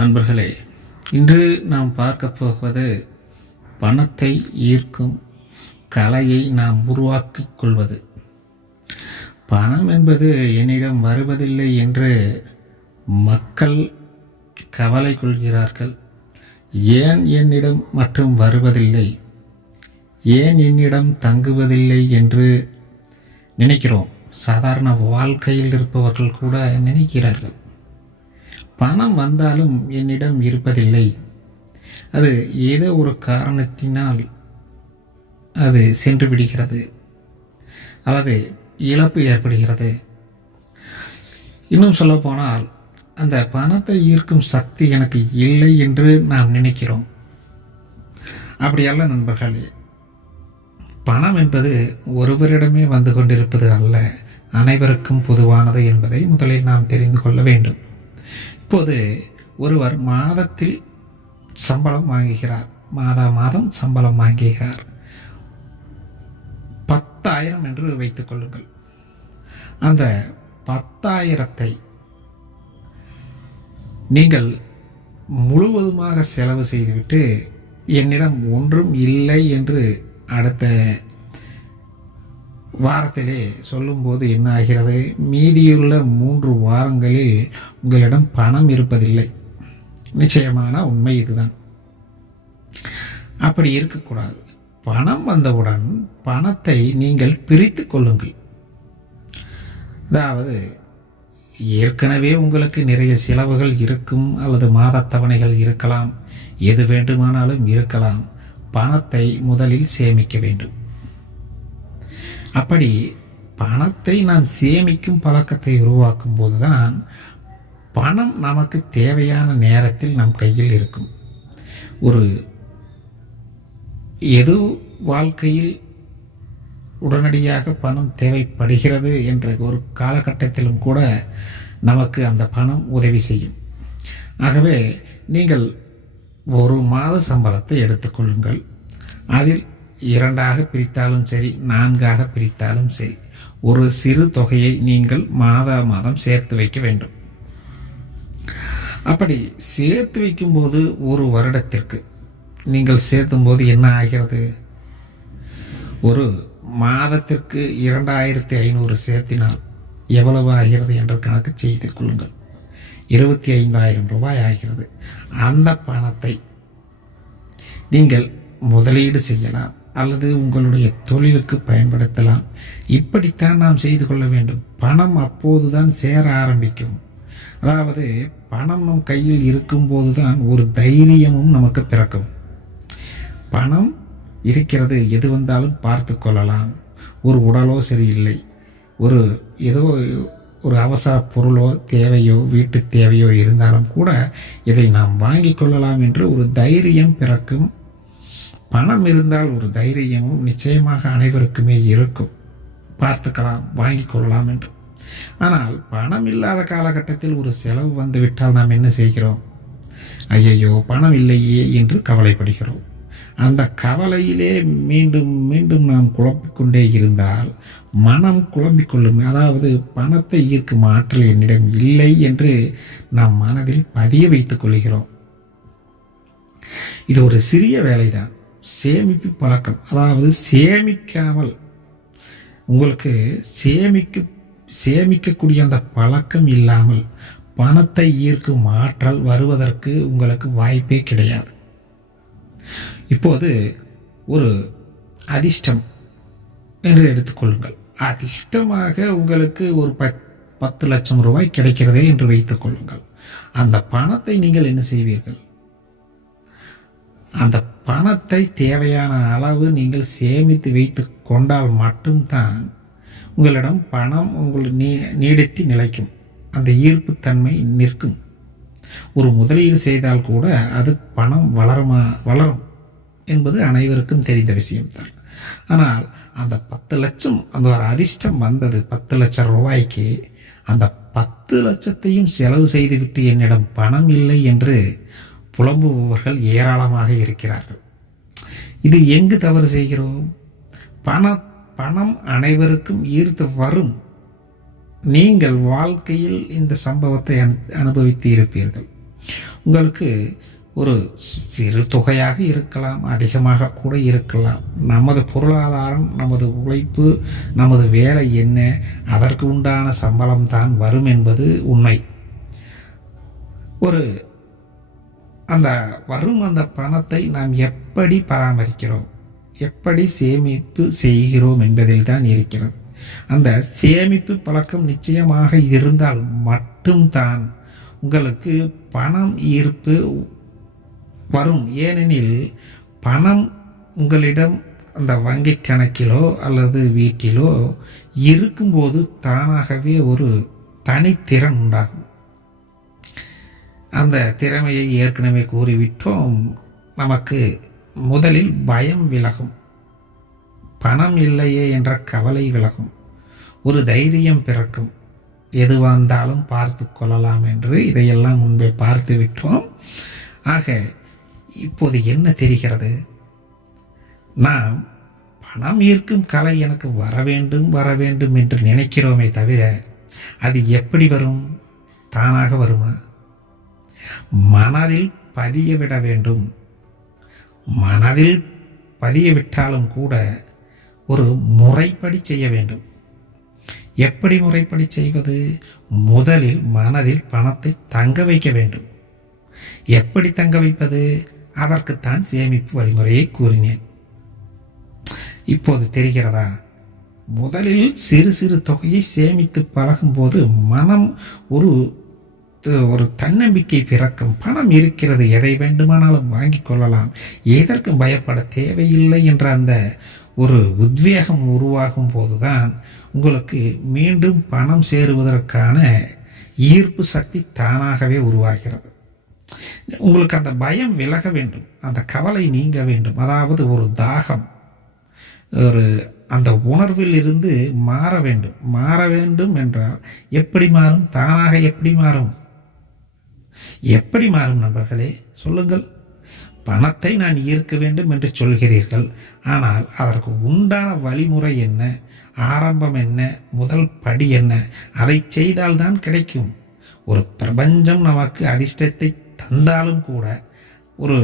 நண்பர்களே, இன்று நாம் பார்க்க போவது பணத்தை ஈர்க்கும் கலையை நாம் உருவாக்கிக் கொள்வது. பணம் என்பது என்னிடம் வருவதில்லை என்று மக்கள் கவலை கொள்கிறார்கள். ஏன் என்னிடம் மட்டும் வருவதில்லை, ஏன் என்னிடம் தங்குவதில்லை என்று நினைக்கிறோம். சாதாரண வாழ்க்கையில் இருப்பவர்கள் கூட நினைக்கிறார்கள். பணம் வந்தாலும் என்னிடம் இருப்பதில்லை, அது ஏதோ ஒரு காரணத்தினால் அது சென்று விடுகிறது அல்லது இழப்பு ஏற்படுகிறது. இன்னும் சொல்லப்போனால் அந்த பணத்தை ஈர்க்கும் சக்தி எனக்கு இல்லை என்று நாம் நினைக்கிறோம். அப்படியல்ல நண்பர்களே, பணம் என்பது ஒருவரிடமே வந்து கொண்டிருப்பது அல்ல, அனைவருக்கும் பொதுவானது என்பதை முதலில் நாம் தெரிந்து கொள்ள வேண்டும். இப்போது ஒருவர் மாதத்தில் சம்பளம் வாங்குகிறார், மாதம் சம்பளம் வாங்குகிறார். 10,000 என்று வைத்துக் கொள்ளுங்கள். அந்த 10,000-ஐ நீங்கள் முழுவதுமாக செலவு செய்துவிட்டு என்னிடம் ஒன்றும் இல்லை என்று அடுத்த வாரத்திலே சொல்லும்போது என்ன ஆகிறது? மீதியுள்ள 3 வாரங்களில் உங்களிடம் பணம் இருப்பதில்லை. நிச்சயமான உண்மை இதுதான். அப்படி இருக்கக்கூடாது. பணம் வந்தவுடன் பணத்தை நீங்கள் பிரித்து கொள்ளுங்கள். அதாவது ஏற்கனவே உங்களுக்கு நிறைய செலவுகள் இருக்கும், அல்லது மாத தவணைகள் இருக்கலாம், எது வேண்டுமானாலும் இருக்கலாம். பணத்தை முதலில் சேமிக்க வேண்டும். அப்படி பணத்தை நாம் சேமிக்கும் பழக்கத்தை உருவாக்கும் போதுதான் பணம் நமக்கு தேவையான நேரத்தில் நம் கையில் இருக்கும். ஒரு எது வாழ்க்கையில் உடனடியாக பணம் தேவைப்படுகிறது என்ற ஒரு காலகட்டத்திலும் கூட நமக்கு அந்த பணம் உதவி செய்யும். ஆகவே நீங்கள் ஒரு மாத சம்பளத்தை எடுத்துக்கொள்ளுங்கள். அதில் 2ஆக பிரித்தாலும் சரி, 4ஆக பிரித்தாலும் சரி, ஒரு சிறு தொகையை நீங்கள் மாதம் சேர்த்து வைக்க வேண்டும். அப்படி சேர்த்து வைக்கும்போது ஒரு வருடத்திற்கு நீங்கள் சேர்த்தும் போது என்ன ஆகிறது? ஒரு மாதத்திற்கு 2,500 சேர்த்தினால் எவ்வளவு ஆகிறது என்ற கணக்கு செய்து கொள்ளுங்கள். 25,000 ரூபாய் ஆகிறது. அந்த பணத்தை நீங்கள் முதலீடு செய்யலாம் அல்லது உங்களுடைய தொழிலுக்கு பயன்படுத்தலாம். இப்படித்தான் நாம் செய்து கொள்ள வேண்டும். பணம் அப்போதுதான் சேர ஆரம்பிக்கும். அதாவது பணம் நம் கையில் இருக்கும்போது தான் ஒரு தைரியமும் நமக்கு பிறக்கும். பணம் இருக்கிறது, எது வந்தாலும் பார்த்து கொள்ளலாம். ஒரு உடலோ சரியில்லை, ஏதோ ஒரு அவசர பொருளோ தேவையோ வீட்டு தேவையோ இருந்தாலும் கூட இதை நாம் வாங்கி கொள்ளலாம் என்று ஒரு தைரியம் பிறக்கும். பணம் இருந்தால் ஒரு தைரியமும் நிச்சயமாக அனைவருக்குமே இருக்கும். பார்த்துக்கலாம், வாங்கி கொள்ளலாம் என்று. ஆனால் பணம் இல்லாத காலகட்டத்தில் ஒரு செலவு வந்துவிட்டால் நாம் என்ன செய்கிறோம்? ஐயையோ பணம் இல்லையே என்று கவலைப்படுகிறோம். அந்த கவலையிலே மீண்டும் மீண்டும் நாம் குழப்பிக்கொண்டே இருந்தால் மனம் குழம்பிக்கொள்ளும். அதாவது பணத்தை ஈர்க்கும் ஆற்றல் என்னிடம் இல்லை என்று நாம் மனதில் பதிய வைத்துக் கொள்கிறோம். இது ஒரு சிறிய வேலைதான், சேமிப்பு பழக்கம். அதாவது சேமிக்காமல் உங்களுக்கு சேமிக்கக்கூடிய அந்த பழக்கம் இல்லாமல் பணத்தை ஈர்க்கும் ஆற்றல் வருவதற்கு உங்களுக்கு வாய்ப்பே கிடையாது. இப்போது ஒரு அதிர்ஷ்டம் என்று எடுத்துக்கொள்ளுங்கள். அதிர்ஷ்டமாக உங்களுக்கு ஒரு 10 லட்சம் ரூபாய் கிடைக்கிறதே என்று வைத்துக் கொள்ளுங்கள். அந்த பணத்தை நீங்கள் என்ன செய்வீர்கள்? அந்த பணத்தை தேவையான அளவு நீங்கள் சேமித்து வைத்து கொண்டால் மட்டும்தான் உங்களிடம் பணம் நீடித்து நிலைக்கும். அந்த ஈர்ப்புத்தன்மை நிற்கும். ஒரு முதலீடு செய்தால் கூட அது பணம் வளரும் என்பது அனைவருக்கும் தெரிந்த விஷயம்தான். ஆனால் அந்த 10 லட்சம், அந்த ஒரு அதிர்ஷ்டம் வந்தது 10 லட்சம் ரூபாய்க்கு, அந்த 10 லட்சத்தையும் செலவு செய்துவிட்டு என்னிடம் பணம் இல்லை என்று புலம்புபவர்கள் ஏராளமாக இருக்கிறார்கள். இது எங்கு தவறு செய்கிறோம்? பணம் அனைவருக்கும் ஈர்த்து வரும். நீங்கள் வாழ்க்கையில் இந்த சம்பவத்தை அனுபவித்து இருப்பீர்கள். உங்களுக்கு ஒரு சிறு தொகையாக இருக்கலாம், அதிகமாக கூட இருக்கலாம். நமது பொருளாதாரம், நமது உழைப்பு, நமது வேலை என்ன, அதற்கு உண்டான சம்பளம் தான் வரும் என்பது உண்மை. ஒரு அந்த வரும் அந்த பணத்தை நாம் எப்படி பராமரிக்கிறோம், எப்படி சேமிப்பு செய்கிறோம் என்பதில் தான் இருக்கிறது. அந்த சேமிப்பு பழக்கம் நிச்சயமாக இருந்தால் மட்டும்தான் உங்களுக்கு பணம் ஈர்ப்பு வரும். ஏனெனில் பணம் உங்களிடம் அந்த வங்கி கணக்கிலோ அல்லது வீட்டிலோ இருக்கும்போது தானாகவே ஒரு தனித்திறன் உண்டாகும். அந்த திறமையை ஏற்கனவே கூறிவிட்டோம். நமக்கு முதலில் பயம் விலகும், பணம் இல்லையே என்ற கவலை விலகும், ஒரு தைரியம் பிறக்கும். எது வந்தாலும் பார்த்து கொள்ளலாம் என்று இதையெல்லாம் முன்பே பார்த்து விட்டோம். ஆக இப்போது என்ன தெரிகிறது, நாம் பணம் ஈர்க்கும் கலை எனக்கு வர வேண்டும் என்று நினைக்கிறோமே தவிர அது எப்படி வரும்? தானாக வருமா? மனதில் பதிய விட வேண்டும். மனதில் பதிய விட்டாலும் கூட ஒரு முறைப்படி செய்ய வேண்டும். எப்படி முறைப்படி செய்வது? முதலில் மனதில் பணத்தை தங்க வைக்க வேண்டும். எப்படி தங்க வைப்பது? அதற்குத்தான் சேமிப்பு வழிமுறையை கூறினேன். இப்போது தெரிகிறதா? முதலில் சிறு சிறு தொகையை சேமித்து பழகும்போது மனம் ஒரு தன்னம்பிக்கை பிறக்கும். பணம் இருக்கிறது, எதை வேண்டுமானாலும் வாங்கி கொள்ளலாம், எதற்கும் பயப்பட தேவையில்லை என்ற அந்த ஒரு உத்வேகம் உருவாகும் போதுதான் உங்களுக்கு மீண்டும் பணம் சேருவதற்கான ஈர்ப்பு சக்தி தானாகவே உருவாகிறது. உங்களுக்கு அந்த பயம் விலக வேண்டும், அந்த கவலை நீங்க வேண்டும். அதாவது ஒரு தாகம், ஒரு அந்த உணர்வில் இருந்து மாற வேண்டும் என்றால் எப்படி மாறும்? தானாக எப்படி மாறும்? எப்படி மாறும் நண்பர்களே, சொல்லுங்கள். பணத்தை நான் ஈர்க்க வேண்டும் என்று சொல்கிறீர்கள், ஆனால் அதற்கு உண்டான வழிமுறை என்ன, ஆரம்பம் என்ன, முதல் படி என்ன? அதை செய்தால்தான் கிடைக்கும். ஒரு பிரபஞ்சம் நமக்கு அதிர்ஷ்டத்தை தந்தாலும் கூட, ஒரு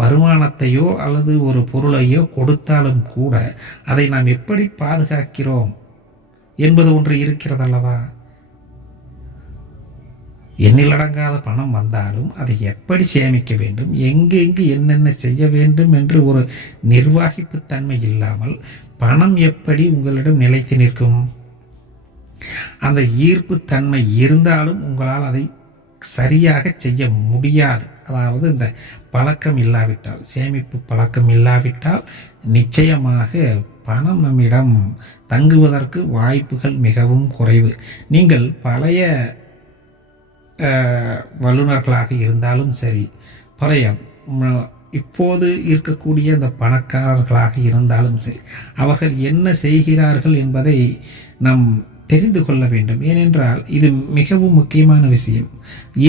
வருமானத்தையோ அல்லது ஒரு பொருளையோ கொடுத்தாலும் கூட அதை நாம் எப்படி பாதுகாக்கிறோம் என்பது ஒன்று இருக்கிறதல்லவா? எண்ணிலடங்காத பணம் வந்தாலும் அதை எப்படி சேமிக்க வேண்டும், எங்கெங்கு என்னென்ன செய்ய வேண்டும் என்று ஒரு நிர்வாகிப்பு தன்மை இல்லாமல் பணம் எப்படி உங்களிடம் நிலைத்து நிற்கும்? அந்த ஈர்ப்பு தன்மை இருந்தாலும் உங்களால் அதை சரியாக செய்ய முடியாது. அதாவது இந்த பழக்கம் இல்லாவிட்டால், சேமிப்பு பழக்கம் இல்லாவிட்டால் நிச்சயமாக பணம் நம்மிடம் தங்குவதற்கு வாய்ப்புகள் மிகவும் குறைவு. நீங்கள் பழைய வல்லுநர்களாக இருந்தாலும் சரி, பழைய இப்போது இருக்கக்கூடிய இந்த பணக்காரர்களாக இருந்தாலும் சரி, அவர்கள் என்ன செய்கிறார்கள் என்பதை நாம் தெரிந்து கொள்ள வேண்டும். ஏனென்றால் இது மிகவும் முக்கியமான விஷயம்.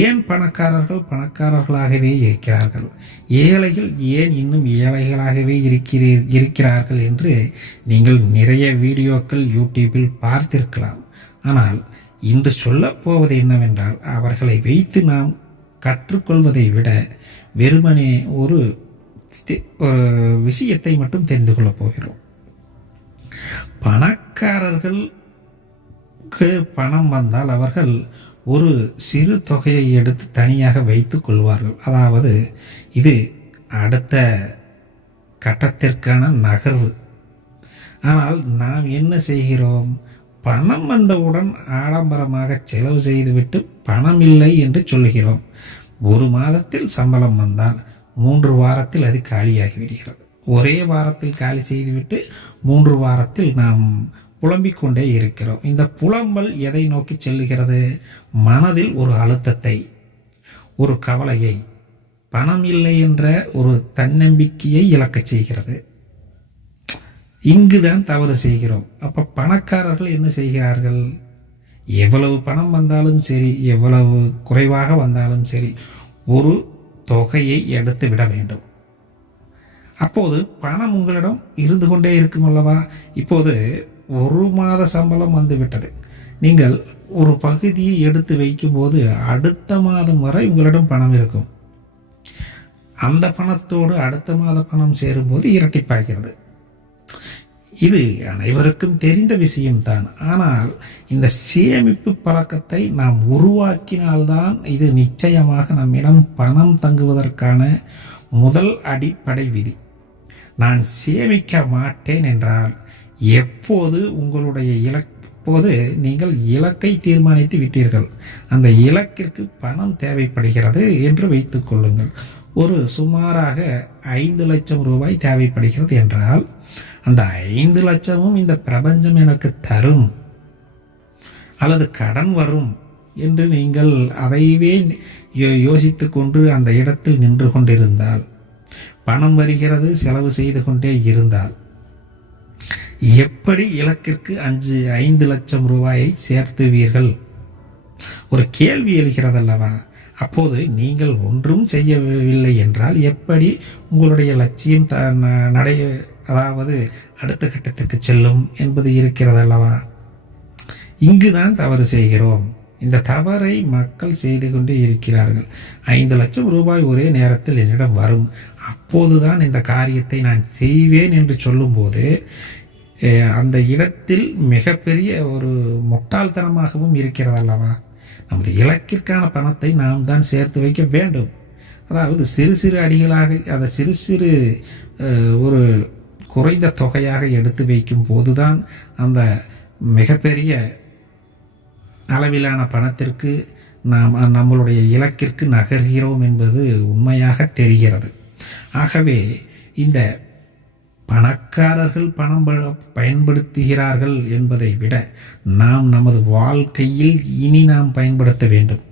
ஏன் பணக்காரர்கள் பணக்காரர்களாகவே இருக்கிறார்கள், ஏழைகள் ஏன் இன்னும் ஏழைகளாகவே இருக்கிறார்கள் என்று நீங்கள் நிறைய வீடியோக்கள் யூடியூபில் பார்த்திருக்கலாம். ஆனால் இன்று சொல்லப் போவது என்னவென்றால், அவர்களை வைத்து நாம் கற்றுக்கொள்வதை விட வெறுமனே ஒரு விஷயத்தை மட்டும் தெரிந்து கொள்ளப் போகிறோம். பணக்காரர்களுக்கு பணம் வந்தால் அவர்கள் ஒரு சிறு தொகையை எடுத்து தனியாக வைத்து கொள்வார்கள். அதாவது இது அடுத்த கட்டத்திற்கான நகர்வு. ஆனால் நாம் என்ன செய்கிறோம்? பணம் வந்தவுடன் ஆடம்பரமாக செலவு செய்துவிட்டு பணம் இல்லை என்று சொல்கிறோம். ஒரு மாதத்தில் சம்பளம் வந்தால் 3 வாரத்தில் அது காலியாகிவிடுகிறது. ஒரே வாரத்தில் காலி செய்துவிட்டு 3 வாரத்தில் நாம் புலம்பிக் கொண்டே இருக்கிறோம். இந்த புலம்பல் எதை நோக்கி செல்லுகிறது? மனதில் ஒரு அழுத்தத்தை, ஒரு கவலையை, பணம் இல்லை என்ற ஒரு தன்னம்பிக்கையை இழக்கச் செய்கிறது. இங்குதான் தவறு செய்கிறோம். அப்போ பணக்காரர்கள் என்ன செய்கிறார்கள்? எவ்வளவு பணம் வந்தாலும் சரி, எவ்வளவு குறைவாக வந்தாலும் சரி, ஒரு தொகையை எடுத்து விட வேண்டும். அப்போது பணம் உங்களிடம் இருந்து கொண்டே இருக்கும் அல்லவா? இப்போது 1 மாத சம்பளம் வந்து விட்டது. நீங்கள் ஒரு பகுதியை எடுத்து வைக்கும்போது அடுத்த மாதம் வரை உங்களிடம் பணம் இருக்கும். அந்த பணத்தோடு அடுத்த மாத பணம் சேரும்போது இரட்டிப்பாகிறது. இது அனைவருக்கும் தெரிந்த விஷயம்தான். ஆனால் இந்த சேமிப்பு பழக்கத்தை நாம் உருவாக்கினால்தான் இது நிச்சயமாக நம்மிடம் பணம் தங்குவதற்கான முதல் அடிப்படை விதி. நான் சேமிக்க மாட்டேன் என்றால் எப்போது உங்களுடைய இப்போது நீங்கள் இலக்கை தீர்மானித்து விட்டீர்கள், அந்த இலக்கிற்கு பணம் தேவைப்படுகிறது என்று வைத்துக் கொள்ளுங்கள். ஒரு சுமாராக 5 லட்சம் ரூபாய் தேவைப்படுகிறது என்றால் அந்த 5 லட்சமும் இந்த பிரபஞ்சம் எனக்கு தரும் அல்லது கடன் வரும் என்று நீங்கள் அதைவே யோசித்து கொண்டு அந்த இடத்தில் நின்று கொண்டிருந்தால், பணம் வருகிறது செலவு செய்து கொண்டே இருந்தால் எப்படி இலக்கிற்கு 5 லட்சம் ரூபாயை சேர்த்துவீர்கள்? ஒரு கேள்வி எழுகிறதல்லவா? அப்போது நீங்கள் ஒன்றும் செய்யவில்லை என்றால் எப்படி உங்களுடைய லட்சியம் அதாவது அடுத்த கட்டத்துக்கு செல்லும் என்பது இருக்கிறதல்லவா? இங்குதான் தவறு செய்கிறோம். இந்த தவறை மக்கள் செய்து கொண்டே இருக்கிறார்கள். 5 லட்சம் ரூபாய் ஒரே நேரத்தில் என்னிடம் வரும், அப்போதுதான் இந்த காரியத்தை நான் செய்வேன் என்று சொல்லும்போது அந்த இடத்தில் மிகப்பெரிய ஒரு முட்டாள்தனமாகவும் இருக்கிறதல்லவா? நமது இலக்கிற்கான பணத்தை நாம் தான் சேர்த்து வைக்க வேண்டும். அதாவது சிறு சிறு அடிகளாக அதை சிறு சிறு ஒரு குறைந்த தொகையாக எடுத்து வைக்கும் போதுதான் அந்த மிகப்பெரிய அளவிலான பணத்திற்கு நாம் நம்மளுடைய இலக்கிற்கு நகர்கிறோம் என்பது உண்மையாக தெரிகிறது. ஆகவே இந்த பணக்காரர்கள் பணம் பயன்படுத்துகிறார்கள் என்பதை விட நாம் நமது வாழ்க்கையில் இனி நாம் பயன்படுத்த வேண்டும்.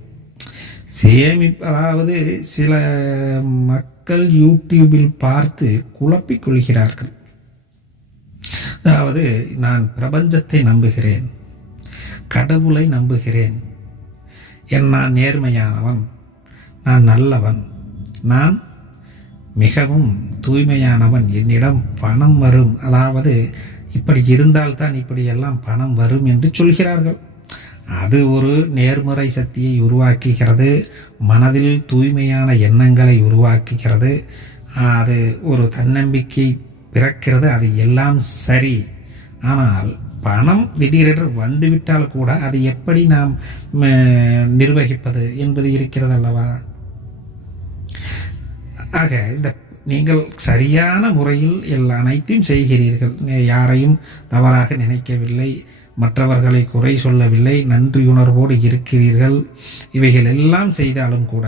அதாவது சில மக்கள் யூடியூபில் பார்த்து குழப்பிக் கொள்கிறார்கள். அதாவது நான் பிரபஞ்சத்தை நம்புகிறேன், கடவுளை நம்புகிறேன், நான் நேர்மையானவன், நான் நல்லவன், நான் மிகவும் தூய்மையானவன், என்னிடம் பணம் வரும், அதாவது இப்படி இருந்தால்தான் இப்படியெல்லாம் பணம் வரும் என்று சொல்கிறார்கள். அது ஒரு நேர்மறை சக்தியை உருவாக்குகிறது, மனதில் தூய்மையான எண்ணங்களை உருவாக்குகிறது, அது ஒரு தன்னம்பிக்கை பிறக்கிறது. அது எல்லாம் சரி. ஆனால் பணம் திடீரென்று வந்துவிட்டால் கூட அதை எப்படி நாம் நிர்வகிப்பது என்பது இருக்கிறது அல்லவா? ஆக இந்த நீங்கள் சரியான முறையில் அனைத்தையும் செய்கிறீர்கள், யாரையும் தவறாக நினைக்கவில்லை, மற்றவர்களை குறை சொல்லவில்லை, நன்றியுணர்வோடு இருக்கிறீர்கள். இவைகள் எல்லாம் செய்தாலும் கூட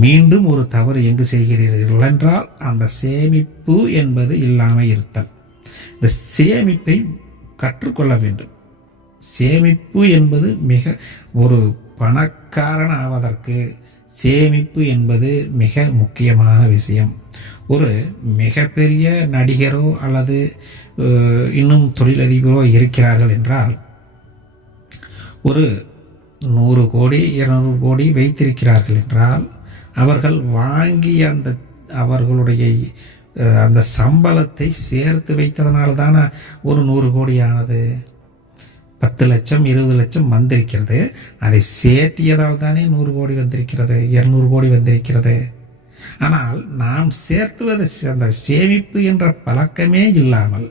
மீண்டும் ஒரு தவறு எங்கு செய்கிறீர்கள் என்றால் அந்த சேமிப்பு என்பது இல்லாமல் இருத்தல். இந்த சேமிப்பை கற்றுக்கொள்ள வேண்டும். சேமிப்பு என்பது மிக ஒரு பணக்காரன் ஆவதற்கு சேமிப்பு என்பது மிக முக்கியமான விஷயம். ஒரு மிகப்பெரிய நடிகரோ அல்லது இன்னும் தொழிலதிபரோ இருக்கிறார்கள் என்றால் ஒரு 100 கோடி 200 கோடி வைத்திருக்கிறார்கள் என்றால் அவர்கள் வாங்கிய அவர்களுடைய அந்த சம்பளத்தை சேர்த்து வைத்ததனால தானே ஒரு 100 கோடி ஆனது. 10 லட்சம் 20 லட்சம் வந்திருக்கிறது, அதை சேர்த்தியதால் தானே 100 கோடி வந்திருக்கிறது, 200 கோடி வந்திருக்கிறது. ஆனால் நாம் சேர்த்துவது அந்த சேமிப்பு என்ற பழக்கமே இல்லாமல்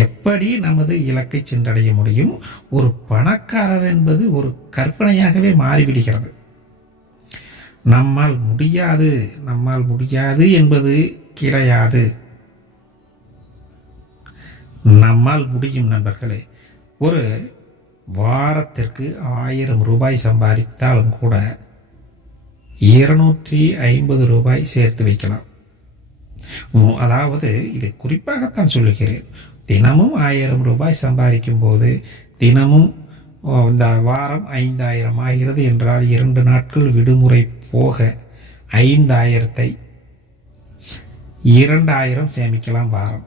எப்படி நமது இலக்கை சென்றடைய முடியும்? ஒரு பணக்காரர் என்பது ஒரு கற்பனையாகவே மாறிவிடுகிறது. நம்மால் முடியாது என்பது கிடையாது. நம்மால் முடியும் நண்பர்களே. ஒரு வாரத்திற்கு 1000 ரூபாய் சம்பாதித்தாலும் கூட 250 ரூபாய் சேர்த்து வைக்கலாம். அதாவது இது குறிப்பாகத்தான் சொல்லுகிறேன். தினமும் 1000 ரூபாய் சம்பாதிக்கும் போது தினமும் இந்த வாரம் 5000 ஆகிறது என்றால் 2 நாட்கள் விடுமுறை போக 5000ஐ 2000 சேமிக்கலாம் வாரம்.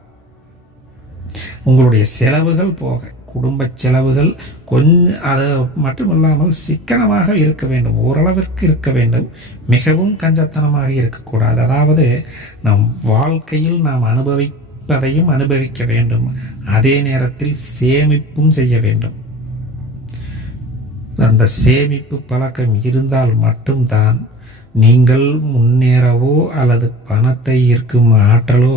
உங்களுடைய செலவுகள் போக குடும்ப செலவுகள் கொஞ்சம், அது மட்டுமில்லாமல் சிக்கனமாக இருக்க வேண்டும், ஓரளவிற்கு இருக்க வேண்டும், மிகவும் கஞ்சத்தனமாக இருக்கக்கூடாது. அதாவது நம் வாழ்க்கையில் நாம் அனுபவிப்பதையும் அனுபவிக்க வேண்டும், அதே நேரத்தில் சேமிப்பும் செய்ய வேண்டும். அந்த சேமிப்பு பழக்கம் இருந்தால் மட்டும்தான் நீங்கள் முன்னேறவோ அல்லது பணத்தை ஈர்க்கும் ஆற்றலோ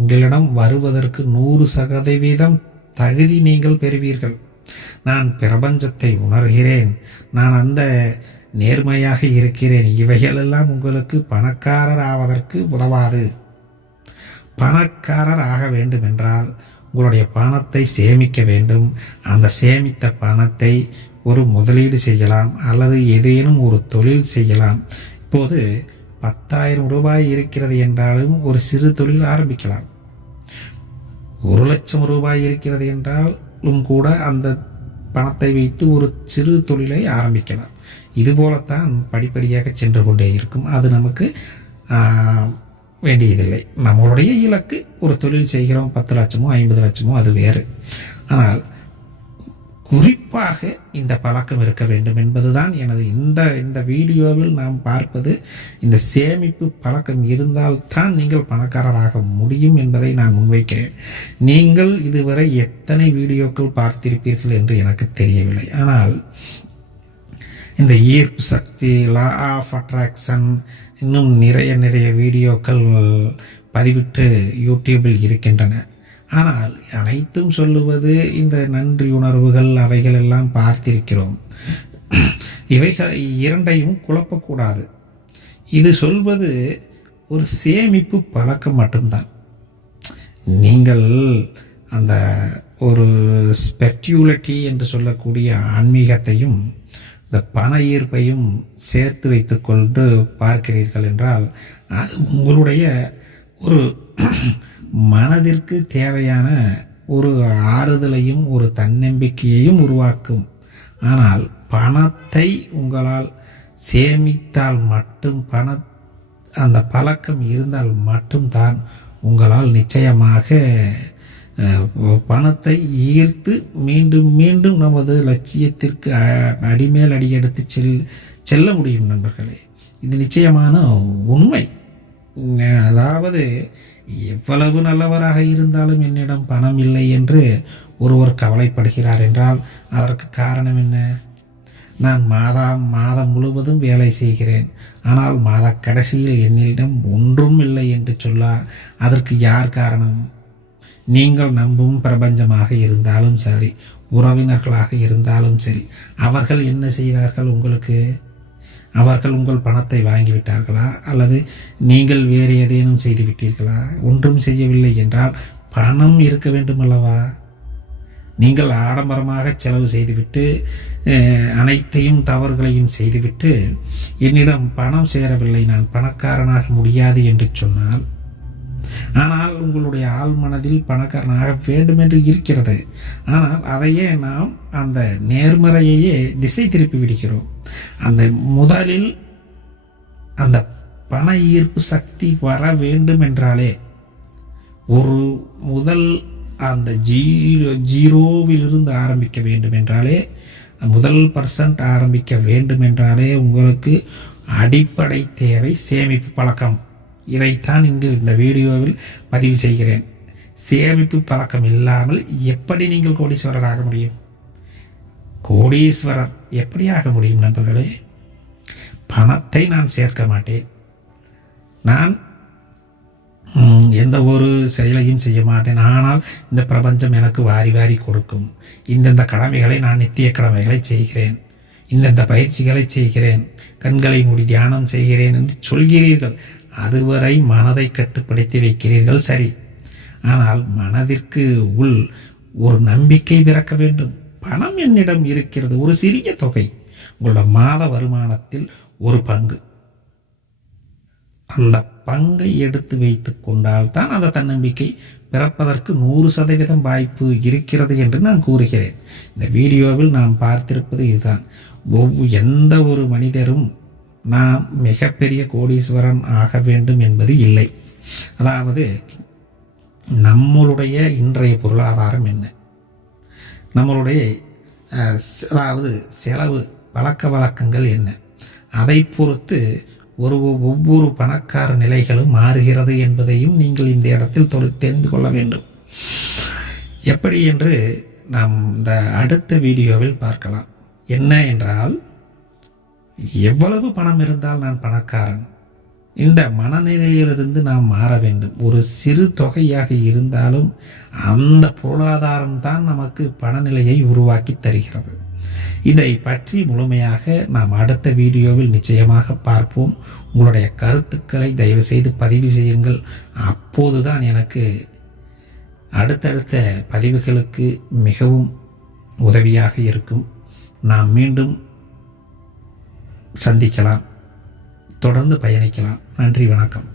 உங்களிடம் வருவதற்கு 100% தகுதி நீங்கள் பெறுவீர்கள். நான் பிரபஞ்சத்தை உணர்கிறேன், நான் அந்த நேர்மையாக இருக்கிறேன். இவைகளெல்லாம் உங்களுக்கு பணக்காரர் ஆவதற்கு உதவாது. பணக்காரர் ஆக வேண்டும் என்றால் உங்களுடைய பணத்தை சேமிக்க வேண்டும். அந்த சேமித்த பணத்தை ஒரு முதலீடு செய்யலாம் அல்லது ஏதேனும் ஒரு தொழில் செய்யலாம். இப்போது 10,000 ரூபாய் இருக்கிறது என்றாலும் ஒரு சிறு தொழில் ஆரம்பிக்கலாம். 1,00,000 ரூபாய் இருக்கிறது என்றாலும் கூட அந்த பணத்தை வைத்து ஒரு சிறு தொழிலை ஆரம்பிக்கலாம். இதுபோலத்தான் படிப்படியாக சென்று கொண்டே இருக்கும். அது நமக்கு வேண்டியதில்லை. நம்மளுடைய இலக்கு ஒரு தொழில் செய்கிறோம், 10 லட்சமோ 50 லட்சமோ அது வேறு. ஆனால் குறிப்பாக இந்த பழக்கம் இருக்க வேண்டும் என்பதுதான் எனது இந்த வீடியோவில் நாம் பார்ப்பது. இந்த சேமிப்பு பழக்கம் இருந்தால்தான் நீங்கள் பணக்காரராக முடியும் என்பதை நான் முன்வைக்கிறேன். நீங்கள் இதுவரை எத்தனை வீடியோக்கள் பார்த்திருப்பீர்கள் என்று எனக்கு தெரியவில்லை. ஆனால் இந்த ஈர்ப்பு சக்தி, லா ஆஃப் அட்ராக்ஷன், இன்னும் நிறைய வீடியோக்கள் பதிவிட்டு யூடியூபில் இருக்கின்றன. ஆனால் அனைத்தும் சொல்லுவது இந்த நன்றி உணர்வுகள், அவைகள் எல்லாம் பார்த்திருக்கிறோம். இவைகள் இரண்டையும் குழப்பக்கூடாது. இது சொல்வது ஒரு சேமிப்பு பழக்கம் மட்டும்தான். நீங்கள் அந்த ஒரு ஸ்பிரிச்சுவாலிட்டி என்று சொல்லக்கூடிய ஆன்மீகத்தையும் இந்த பண ஈர்ப்பையும் சேர்த்து வைத்து கொண்டு பார்க்கிறீர்கள் என்றால் அது உங்களுடைய ஒரு மனதிற்கு தேவையான ஒரு ஆறுதலையும் ஒரு தன்னம்பிக்கையையும் உருவாக்கும். ஆனால் பணத்தை உங்களால் சேமித்தால் மட்டும், அந்த பழக்கம் இருந்தால் மட்டும்தான் உங்களால் நிச்சயமாக பணத்தை ஈர்த்து மீண்டும் மீண்டும் நமது லட்சியத்திற்கு அடிமேல் அடி எடுத்து செல்ல முடியும் நண்பர்களே. இது நிச்சயமான உண்மை. அதாவது எவ்வளவு நல்லவராக இருந்தாலும் என்னிடம் பணம் இல்லை என்று ஒருவர் கவலைப்படுகிறார் என்றால் அதற்கு காரணம் என்ன? நான் மாதம் முழுவதும் வேலை செய்கிறேன், ஆனால் மாத கடைசியில் என்னிடம் ஒன்றும் இல்லை என்று சொல்ல அதற்கு யார் காரணம்? நீங்கள் நம்பும் பிரபஞ்சமாக இருந்தாலும் சரி, உறவினர்களாக இருந்தாலும் சரி, அவர்கள் என்ன செய்தார்கள் உங்களுக்கு? அவர்கள் உங்கள் பணத்தை வாங்கிவிட்டார்களா? அல்லது நீங்கள் வேறு ஏதேனும் செய்து விட்டீர்களா? ஒன்றும் செய்யவில்லை என்றால் பணம் இருக்க வேண்டும் அல்லவா? நீங்கள் ஆடம்பரமாக செலவு செய்துவிட்டு அனைத்தையும் தவறுகளையும் செய்துவிட்டு என்னிடம் பணம் சேரவில்லை, நான் பணக்காரனாக முடியாது என்று சொன்னால், ஆனால் உங்களுடைய ஆழ்மனதில் பணக்காரனாக வேண்டும் என்று இருக்கிறது. ஆனால் அதையே நாம் அந்த நேர்மறையையே திசை திருப்பி விடுகிறோம். அந்த முதலில் அந்த பண ஈர்ப்பு சக்தி வர வேண்டும் என்றாலே, ஒரு முதல் அந்த ஜீரோவிலிருந்து ஆரம்பிக்க வேண்டும் என்றாலே, முதல் % ஆரம்பிக்க வேண்டும் என்றாலே உங்களுக்கு அடிப்படை தேவை சேமிப்பு பழக்கம். இதைத்தான் இங்கு இந்த வீடியோவில் பதிவு செய்கிறேன். சேமிப்பு பழக்கம் இல்லாமல் எப்படி நீங்கள் கோடீஸ்வரர் ஆக முடியும்? கோடீஸ்வரர் எப்படி ஆக முடியும் நண்பர்களே? பணத்தை நான் சேர்க்க மாட்டேன், நான் எந்த ஒரு செயலையும் செய்ய மாட்டேன். ஆனால் இந்த பிரபஞ்சம் எனக்கு வாரி வாரி கொடுக்கும். இந்தந்த கடமைகளை நான் நித்திய கடமைகளை செய்கிறேன், இந்தந்த பயிற்சிகளை செய்கிறேன், கண்களை மூடி தியானம் செய்கிறேன் என்று சொல்கிறீர்கள். அதுவரை மனதை கட்டுப்படுத்தி வைக்கிறீர்கள், சரி. ஆனால் மனதிற்கு உள் ஒரு நம்பிக்கை பிறக்க வேண்டும். பணம் என்னிடம் இருக்கிறது, ஒரு சிறிய தொகை, உங்களோட மாத வருமானத்தில் ஒரு பங்கு. அந்த பங்கை எடுத்து வைத்து கொண்டால் தான் அந்த தன்னம்பிக்கை பிறப்பதற்கு 100% வாய்ப்பு இருக்கிறது என்று நான் கூறுகிறேன். இந்த வீடியோவில் நாம் பார்த்திருப்பது இதுதான். எந்த ஒரு மனிதரும் நாம் மிகப்பெரிய கோடீஸ்வரன் ஆக வேண்டும் என்பது இல்லை. அதாவது நம்மளுடைய இன்றைய பொருளாதாரம் என்ன, நம்மளுடைய அதாவது செலவு பழக்க வழக்கங்கள் என்ன, அதை பொறுத்து ஒவ்வொரு பணக்கார நிலைகளும் மாறுகிறது என்பதையும் நீங்கள் இந்த இடத்தில் தெரிந்து கொள்ள வேண்டும். எப்படி என்று நாம் இந்த அடுத்த வீடியோவில் பார்க்கலாம். என்ன என்றால், எவ்வளவு பணம் இருந்தால் நான் பணக்காரன், இந்த மனநிலையிலிருந்து நாம் மாற வேண்டும். ஒரு சிறு தொகையாக இருந்தாலும் அந்த பொருளாதாரம் தான் நமக்கு பணநிலையை உருவாக்கி தருகிறது. இதை பற்றி முழுமையாக நாம் அடுத்த வீடியோவில் நிச்சயமாக பார்ப்போம். உங்களுடைய கருத்துக்களை தயவு செய்து பதிவு செய்யுங்கள். அப்போதுதான் எனக்கு அடுத்தடுத்த பதிவுகளுக்கு மிகவும் உதவியாக இருக்கும். நாம் மீண்டும் சந்திக்கலாம், தொடர்ந்து பயணிக்கலாம். நன்றி, வணக்கம்.